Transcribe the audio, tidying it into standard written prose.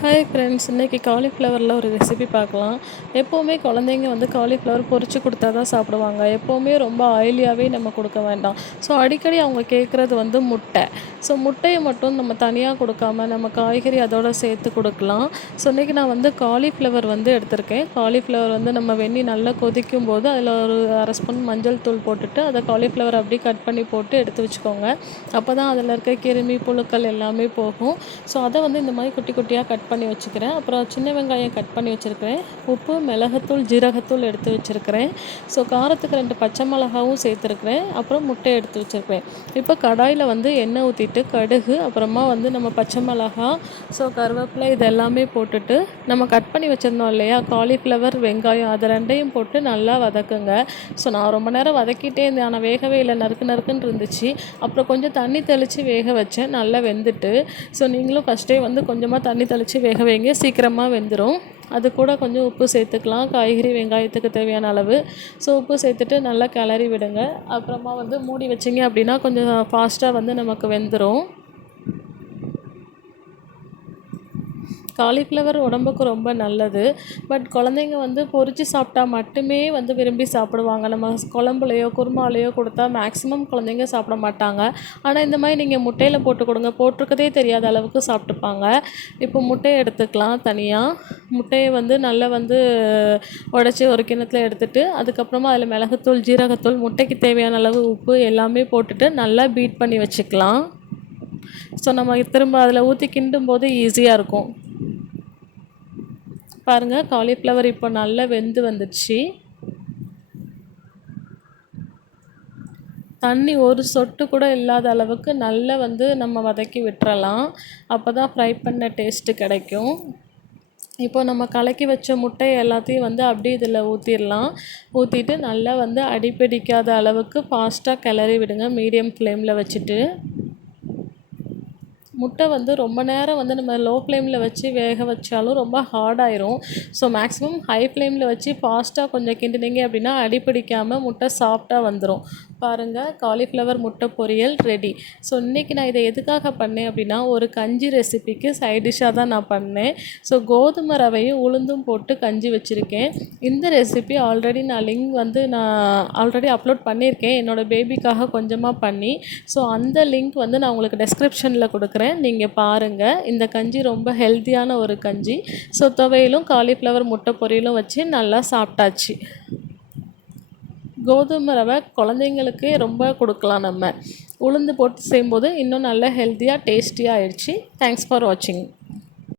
Hi friends, இன்றைக்கி காலிஃப்ளவரில் ஒரு recipe பார்க்கலாம். எப்போவுமே குழந்தைங்க வந்து காலிஃப்ளவர் பொரிச்சு கொடுத்தா தான் சாப்பிடுவாங்க. எப்போவுமே ரொம்ப ஆயிலியாகவே நம்ம கொடுக்க வேண்டாம். ஸோ அடிக்கடி அவங்க கேட்குறது வந்து முட்டை. ஸோ முட்டையை மட்டும் நம்ம தனியாக கொடுக்காம நம்ம காய்கறி அதோடு சேர்த்து கொடுக்கலாம். ஸோ இன்றைக்கி நான் வந்து காலிஃப்ளவர் வந்து எடுத்திருக்கேன். காலிஃப்ளவர் வந்து நம்ம வெந்நி நல்லா கொதிக்கும் போது அதில் ஒரு அரை ஸ்பூன் மஞ்சள் தூள் போட்டுட்டு அதை காலிஃப்ளவர் அப்படியே கட் பண்ணி போட்டு எடுத்து வச்சுக்கோங்க. அப்போ தான் அதில் இருக்க கிருமி புழுக்கள் எல்லாமே போகும். ஸோ அதை வந்து இந்த மாதிரி குட்டி குட்டியாக கட் பண்ணி வச்சுக்கிறேன். அப்புறம் சின்ன வெங்காயம் கட் பண்ணி வச்சுருக்கிறேன். உப்பு, மிளகுத்தூள், ஜீரகத்தூள் எடுத்து வச்சுருக்கிறேன். ஸோ காரத்துக்கு 2 பச்சை மிளகாவும் சேர்த்துருக்கிறேன். அப்புறம் முட்டை எடுத்து வச்சுருக்கிறேன். இப்போ கடாயில் வந்து எண்ணெய் ஊற்றிட்டு கடுகு, அப்புறமா வந்து நம்ம பச்சை மிளகா, ஸோ கருவேப்பிலை இது எல்லாமே போட்டுட்டு நம்ம கட் பண்ணி வச்சுருந்தோம் இல்லையா காலிஃப்ளவர், வெங்காயம் அதை 2யும் போட்டு நல்லா வதக்குங்க. ஸோ நான் ரொம்ப நேரம் வதக்கிட்டே இருந்தேன், ஆனால் வேகவே இல்லை, நறுக்கு நறுக்குன்னு இருந்துச்சு. அப்புறம் கொஞ்சம் தண்ணி தெளித்து வேக வச்சேன், நல்லா வெந்துட்டு. ஸோ நீங்களும் ஃபஸ்ட்டே வந்து கொஞ்சமாக தண்ணி தெளித்து வேக வைங்க, சீக்கிரமாக வெந்துடும். அது கூட கொஞ்சம் உப்பு சேர்த்துக்கலாம், காய்கறி வெங்காயத்துக்கு தேவையான அளவு. ஸோ உப்பு சேர்த்துட்டு நல்லா கிளறி விடுங்க. அப்புறமா வந்து மூடி வச்சிங்க அப்படின்னா கொஞ்சம் ஃபாஸ்ட்டாக வந்து நமக்கு வெந்துடும். காலிஃப்ளவர் உடம்புக்கு ரொம்ப நல்லது. பட் குழந்தைங்க வந்து பொரித்து சாப்பிட்டா மட்டுமே வந்து விரும்பி சாப்பிடுவாங்க. நம்ம குழம்புலையோ குருமாலையோ கொடுத்தா மேக்ஸிமம் குழந்தைங்க சாப்பிட மாட்டாங்க. ஆனால் இந்த மாதிரி நீங்கள் முட்டையில் போட்டு கொடுங்க, போட்டிருக்கதே தெரியாத அளவுக்கு சாப்பிட்டுப்பாங்க. இப்போ முட்டையை எடுத்துக்கலாம் தனியாக. முட்டையை வந்து நல்லா வந்து உடச்சி ஒரு கிண்ணத்தில் எடுத்துகிட்டு அதுக்கப்புறமா அதில் மிளகுத்தூள், ஜீரகத்தூள், முட்டைக்கு தேவையான அளவு உப்பு எல்லாமே போட்டுட்டு நல்லா பீட் பண்ணி வச்சுக்கலாம். ஸோ நம்ம திரும்ப அதில் ஊற்றி கிண்டும் போது ஈஸியாக இருக்கும். பாருங்கள், காலிஃப்ளவர் இப்போ நல்லா வெந்து வந்துடுச்சு. தண்ணி ஒரு சொட்டு கூட இல்லாத அளவுக்கு நல்லா வந்து நம்ம வதக்கி விட்டுறலாம். அப்போ தான் ஃப்ரை பண்ண டேஸ்ட்டு கிடைக்கும். இப்போ நம்ம கலக்கி வச்ச முட்டை எல்லாத்தையும் வந்து அப்படியே இதில் ஊற்றிடலாம். ஊற்றிட்டு நல்லா வந்து அடிப்பிடிக்காத அளவுக்கு ஃபாஸ்ட்டாக கிளறி விடுங்க, மீடியம் ஃப்ளேமில் வச்சுட்டு. முட்டை வந்து ரொம்ப நேரம் வந்து நம்ம லோ ஃப்ளேமில் வச்சு வேக வச்சாலும் ரொம்ப ஹார்டாயிரும். ஸோ மேக்ஸிமம் ஹை ஃப்ளேமில் வச்சு ஃபாஸ்ட்டாக கொஞ்சம் கிண்டினீங்க அப்படின்னா அடிப்பிடிக்காமல் முட்டை சாஃப்டாக வந்துடும். பாருங்கள், காலிஃப்ளவர் முட்டை பொரியல் ரெடி. ஸோ இன்றைக்கி நான் இதை எதுக்காக பண்ணேன் அப்படின்னா ஒரு கஞ்சி ரெசிபிக்கு சைட் டிஷ்ஷாக தான் நான் பண்ணேன். ஸோ கோதுமை ரவையும் உளுந்தும் போட்டு கஞ்சி வச்சுருக்கேன். இந்த ரெசிபி ஆல்ரெடி நான் லிங்க் வந்து நான் ஆல்ரெடி அப்லோட் பண்ணியிருக்கேன், என்னோடய பேபிக்காக கொஞ்சமாக பண்ணி. ஸோ அந்த லிங்க் வந்து நான் உங்களுக்கு டெஸ்கிரிப்ஷனில் கொடுக்குறேன், நீங்கள் பாருங்கள். இந்த கஞ்சி ரொம்ப ஹெல்த்தியான ஒரு கஞ்சி. ஸோ துவையிலும் காலிஃப்ளவர் முட்டை பொரியலும் வச்சு நல்லா சாப்பிட்டாச்சு. கோதுமை ரவை குழந்தைங்களுக்கே ரொம்ப கொடுக்கலாம். நம்ம உளுந்து போட்டு செய்யும்போது இன்னும் நல்லா ஹெல்த்தியாக டேஸ்டியாக ஆயிடுச்சு. தேங்க்ஸ் ஃபார் வாட்சிங்.